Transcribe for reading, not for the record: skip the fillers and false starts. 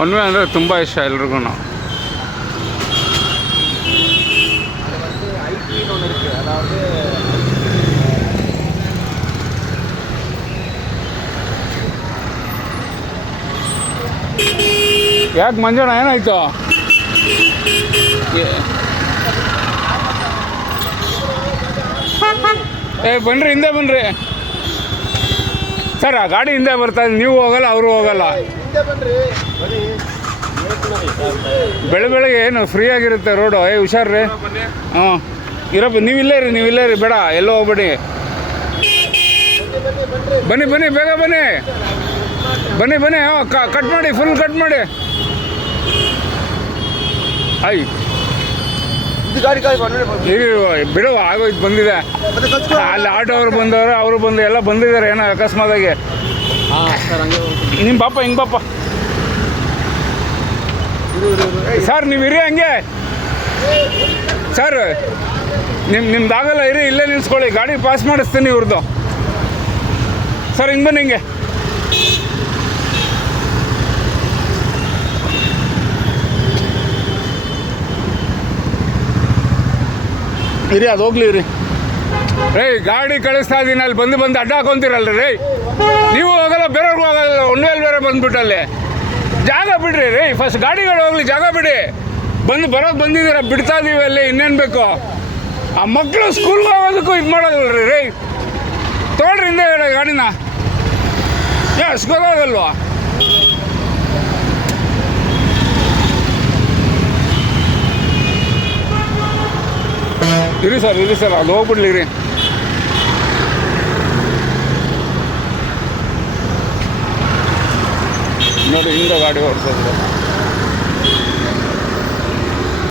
One way ಅಂದರೆ ತುಂಬ ಇಷ್ಟ ಎಲ್ರಿಗೂ. ಯಾಕೆ ಮಂಜಣ್ಣ ಏನಾಯ್ತು? ಬನ್ನಿರಿ, ಹಿಂದೆ ಬನ್ನಿರಿ ಸರ್. ಆ ಗಾಡಿ ಹಿಂದೆ ಬರ್ತಾ ನೀವು ಹೋಗಲ್ಲ, ಅವರು ಹೋಗಲ್ಲ. ಬೆಳಗ್ಗೆ ಏನು ಫ್ರೀ ಆಗಿರುತ್ತೆ ರೋಡು. ಹುಷಾರ್ರಿ. ಹಾಂ ಇರಪ್ಪ, ನೀವಿಲ್ಲೇ ರೀ, ಬೇಡ ಎಲ್ಲೋ ಹೋಗ್ಬೇಡಿ. ಬನ್ನಿ ಬೇಗ ಬನ್ನಿ. ಕಟ್ ಮಾಡಿ, ಫುಲ್ ಕಟ್ ಮಾಡಿ. ಆಯ್ ಬಿಡು, ಆಗೋಯ್ತು, ಬಂದಿದೆ. ಅಲ್ಲಿ ಆಟೋ ಅವ್ರು ಬಂದವರು, ಅವರು ಬಂದು ಎಲ್ಲ ಬಂದಿದ್ದಾರೆ. ಏನೋ ಅಕಸ್ಮಾತಾಗಿ. ನಿಮ್ಮ ಪಾಪ ಹಿಂಗೆ ಪಾಪ ಸರ್, ನೀವು ಇರಿ ಹಂಗೆ ಸರ್. ನಿಮ್ದಾಗಲ್ಲ, ಇಲ್ಲೇ ನಿಲ್ಸ್ಕೊಳ್ಳಿ. ಗಾಡಿ ಪಾಸ್ ಮಾಡಿಸ್ತೀನಿ ಇವ್ರದ್ದು ಸರ್. ಹಿಂಗೆ ಬನ್ನಿ, ಹಿಂಗೆ ಇರಿ, ಅದು ಹೋಗ್ಲಿ ರೀ. ಗಾಡಿ ಕಳಿಸ್ತಾ ಇದ್ದೀನಿ, ಅಲ್ಲಿ ಬಂದು ಅಡ್ಡ ಹಾಕೊಂತೀರಲ್ರಿ ನೀವು ಹೋಗಲ್ಲ, ಬೇರೆಯವ್ರಿಗೂ ಹೋಗಲ್ಲ. ಒಣ್ಣೆಯಲ್ಲಿ ಬೇರೆ ಬಂದುಬಿಟ್ಟಲ್ಲಿ ಜಾಗ ಬಿಡ್ರಿ ಫಸ್ಟ್ ಗಾಡಿಗಳು ಹೋಗ್ಲಿ, ಜಾಗ ಬಿಡಿ. ಬಂದಿದ್ದೀರ, ಬಿಡ್ತಾ ಇದೀವಿ ಅಲ್ಲಿ. ಇನ್ನೇನು ಬೇಕು? ಆ ಮಕ್ಕಳು ಸ್ಕೂಲ್ಗೆ ಹೋಗೋದಕ್ಕೂ ಇದು ಮಾಡೋದಲ್ರಿ ತೊಗೊಳ್ರಿ ಹಿಂದೆ ಗಾಡಿನ. ಗೊತ್ತಾಗಲ್ವಾ? ಇರಿ ಸರ್, ಅದು ಹೋಗ್ಬಿಡ್ಲಿ ರೀ. ನೋಡಿ, ಹಿಂದೆ ಗಾಡಿ ಓಡಿಸೋದು.